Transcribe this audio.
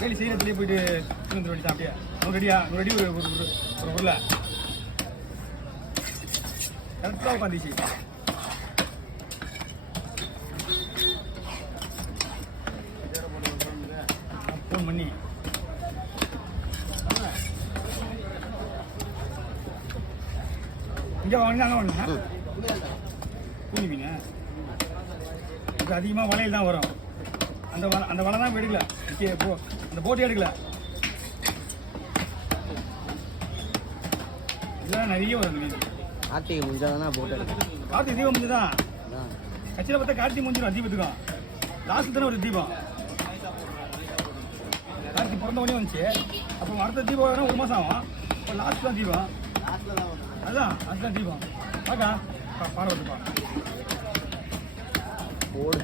வேலி செய்யறதுலேயே போயிட்டு வந்து வெடித்தான் அப்படியே 100 அடியா 100 அடி ஒரு உருளை கரெக்டாக உட்காந்துச்சு. ஃபோன் பண்ணி இங்கே வாங்க அங்கே வாங்க கூலி மீன் இப்போ அதிகமாக வலையில் தான் வரும். அந்த வலை தான் எடுக்கல அந்த போட்டு எடுக்கல. இதெல்லாம் நிறைய வரும் மீன். கார்த்திகை முடிஞ்சாதானே போட்டு கார்த்திகை தீபம் முடிஞ்சுதான் கட்சியில் பார்த்தா கார்த்திகை முடிஞ்சிடும். தீபத்துக்கும் லாஸ்ட் தானே ஒரு தீபம். கார்த்திகை பிறந்த உடனே வந்துச்சு. அப்போ அடுத்த தீபம் வேணா 1 மாதம் ஆகும். இப்போ லாஸ்ட் தான் தீபம். அதுதான் தீபம். பாக்கா பாடம் வந்துப்பா போடு